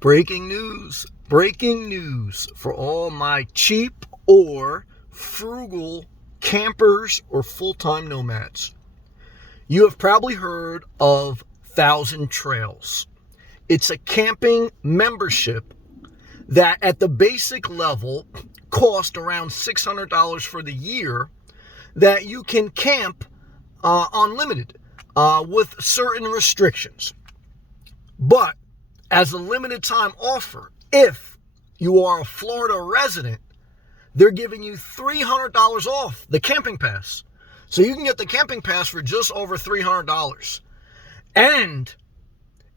Breaking news for all my cheap or frugal campers or full-time nomads. You have probably heard of Thousand Trails. It's a camping membership that at the basic level cost around $600 for the year, that you can camp unlimited with certain restrictions. But as a limited time offer, if you are a Florida resident, they're giving you $300 off the camping pass. So you can get the camping pass for just over $300. And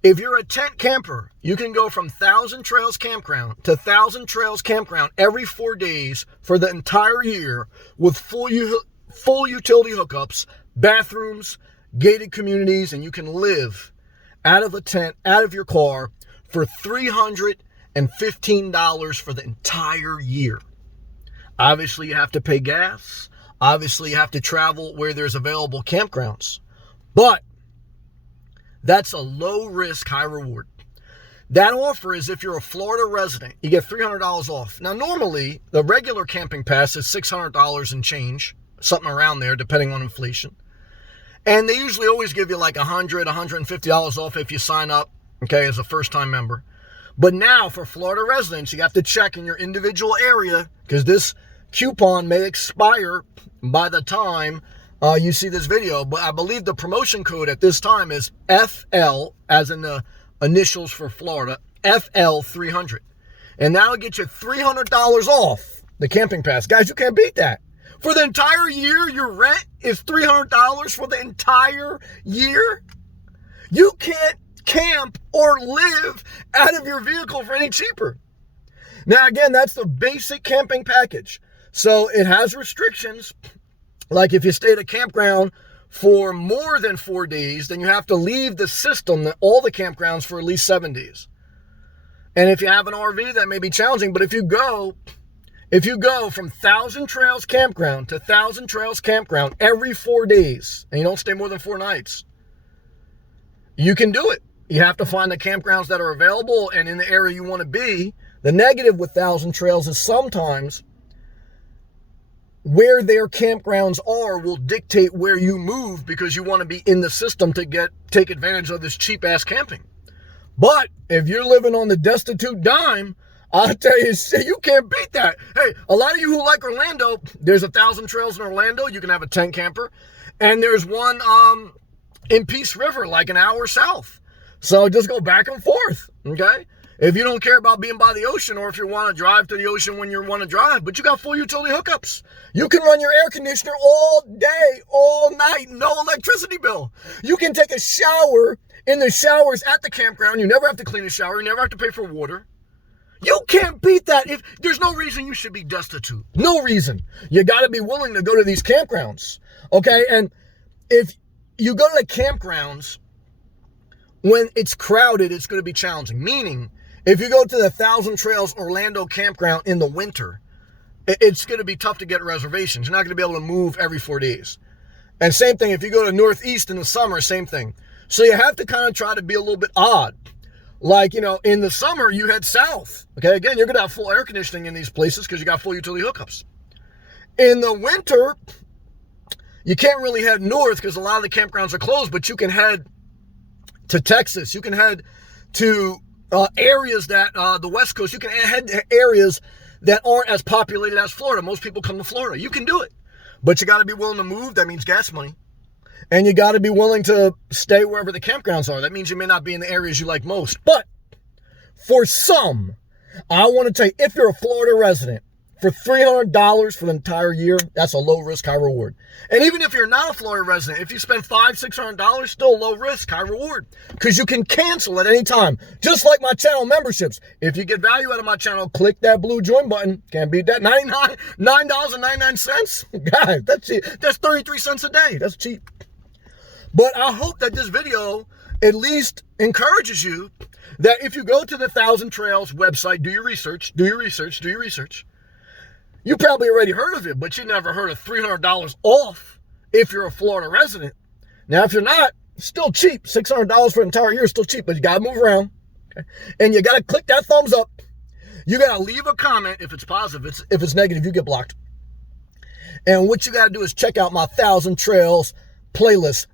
if you're a tent camper, you can go from Thousand Trails Campground to Thousand Trails Campground every 4 days for the entire year with full utility hookups, bathrooms, gated communities, and you can live out of a tent, out of your car for $315 for the entire year. Obviously, you have to pay gas. Obviously, you have to travel where there's available campgrounds. But that's a low risk, high reward. That offer is if you're a Florida resident, you get $300 off. Now, normally, the regular camping pass is $600 and change, something around there, depending on inflation. And they usually always give you like $100, $150 off if you sign up, okay, as a first-time member. But now, for Florida residents, you have to check in your individual area because this coupon may expire by the time you see this video. But I believe the promotion code at this time is FL, as in the initials for Florida, FL300. And that'll get you $300 off the camping pass. Guys, you can't beat that. For the entire year, your rent is $300 for the entire year. You can't camp or live out of your vehicle for any cheaper. Now, again, that's the basic camping package. So it has restrictions. Like if you stay at a campground for more than 4 days, then you have to leave the system, all the campgrounds, for at least 7 days. And if you have an RV, that may be challenging. But if you go from Thousand Trails Campground to Thousand Trails Campground every 4 days, and you don't stay more than 4 nights, you can do it. You have to find the campgrounds that are available and in the area you want to be. The negative with Thousand Trails is sometimes where their campgrounds are will dictate where you move because you want to be in the system to take advantage of this cheap-ass camping. But if you're living on the destitute dime, I'll tell you, you can't beat that. Hey, a lot of you who like Orlando, there's 1,000 Trails in Orlando. You can have a tent camper. And there's one in Peace River, like an hour south. So just go back and forth, okay? If you don't care about being by the ocean, or if you want to drive to the ocean when you want to drive, but you got full utility hookups. You can run your air conditioner all day, all night, no electricity bill. You can take a shower in the showers at the campground. You never have to clean a shower. You never have to pay for water. You can't beat that. If there's no reason you should be destitute. No reason. You got to be willing to go to these campgrounds, okay? And if you go to the campgrounds when it's crowded, it's going to be challenging. Meaning, if you go to the Thousand Trails Orlando campground in the winter, it's going to be tough to get reservations. You're not going to be able to move every 4 days. And same thing, if you go to Northeast in the summer, same thing. So you have to kind of try to be a little bit odd. Like, in the summer, you head south. Okay, again, you're going to have full air conditioning in these places because you got full utility hookups. In the winter, you can't really head north because a lot of the campgrounds are closed, but you can head to Texas. You can head to areas that, the West Coast, you can head to areas that aren't as populated as Florida. Most people come to Florida. You can do it. But you got to be willing to move. That means gas money. And you got to be willing to stay wherever the campgrounds are. That means you may not be in the areas you like most. But for some, I want to tell you, if you're a Florida resident, for $300 for the entire year, that's a low risk, high reward. And even if you're not a Florida resident, if you spend $500, $600, still low risk, high reward. Because you can cancel at any time. Just like my channel memberships. If you get value out of my channel, click that blue join button. Can't beat that. $9.99. Guys, that's cheap. That's 33 cents a day. That's cheap. But I hope that this video at least encourages you that if you go to the Thousand Trails website, do your research. You probably already heard of it, but you never heard of $300 off if you're a Florida resident. Now, if you're not, still cheap. $600 for an entire year is still cheap, but you got to move around. Okay? And you got to click that thumbs up. You got to leave a comment if it's positive. If it's negative, you get blocked. And what you got to do is check out my 1,000 Trails playlist.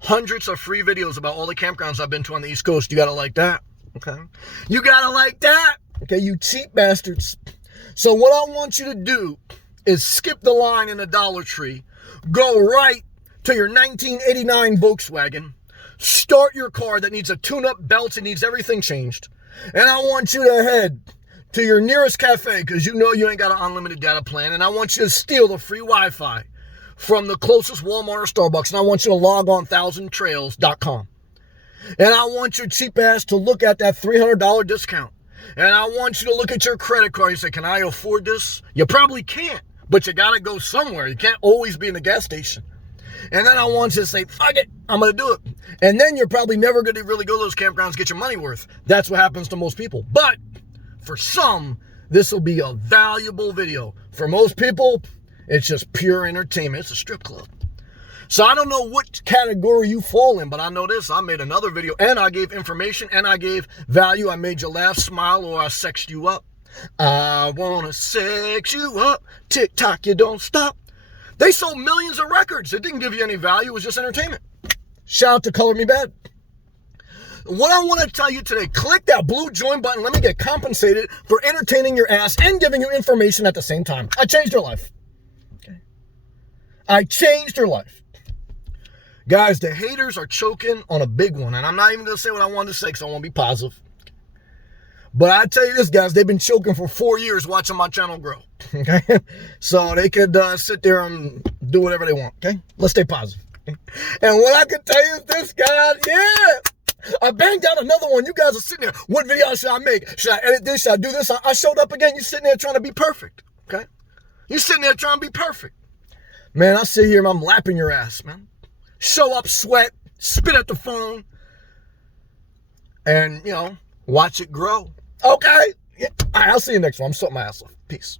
Hundreds of free videos about all the campgrounds I've been to on the East Coast. You got to like that. Okay? You got to like that. Okay, you cheap bastards. So what I want you to do is skip the line in the Dollar Tree. Go right to your 1989 Volkswagen. Start your car that needs a tune-up belt. It needs everything changed. And I want you to head to your nearest cafe because you know you ain't got an unlimited data plan. And I want you to steal the free Wi-Fi from the closest Walmart or Starbucks. And I want you to log on 1000trails.com. And I want your cheap ass to look at that $300 discount. And I want you to look at your credit card and say, can I afford this? You probably can't, but you got to go somewhere. You can't always be in the gas station. And then I want you to say, fuck it, I'm going to do it. And then you're probably never going to really go to those campgrounds, get your money worth. That's what happens to most people. But for some, this will be a valuable video. For most people, it's just pure entertainment. It's a strip club. So I don't know what category you fall in, but I know this. I made another video, and I gave information, and I gave value. I made you laugh, smile, or I sexed you up. I want to sex you up. Tick-tock, you don't stop. They sold millions of records. It didn't give you any value. It was just entertainment. Shout out to Color Me Bad. What I want to tell you today, click that blue join button. Let me get compensated for entertaining your ass and giving you information at the same time. I changed your life. Okay. I changed your life. Guys, the haters are choking on a big one. And I'm not even going to say what I wanted to say because I want to be positive. But I tell you this, guys, they've been choking for 4 years watching my channel grow. Okay? So they could sit there and do whatever they want. Okay? Let's stay positive. Okay? And what I can tell you is this, guys. Yeah. I banged out another one. You guys are sitting there. What video should I make? Should I edit this? Should I do this? I showed up again. You're sitting there trying to be perfect. Okay? You're sitting there trying to be perfect. Man, I sit here and I'm lapping your ass, man. Show up, sweat, spit at the phone, and, watch it grow. Okay? Yeah. All right, I'll see you next one. I'm sorting my ass off. Peace.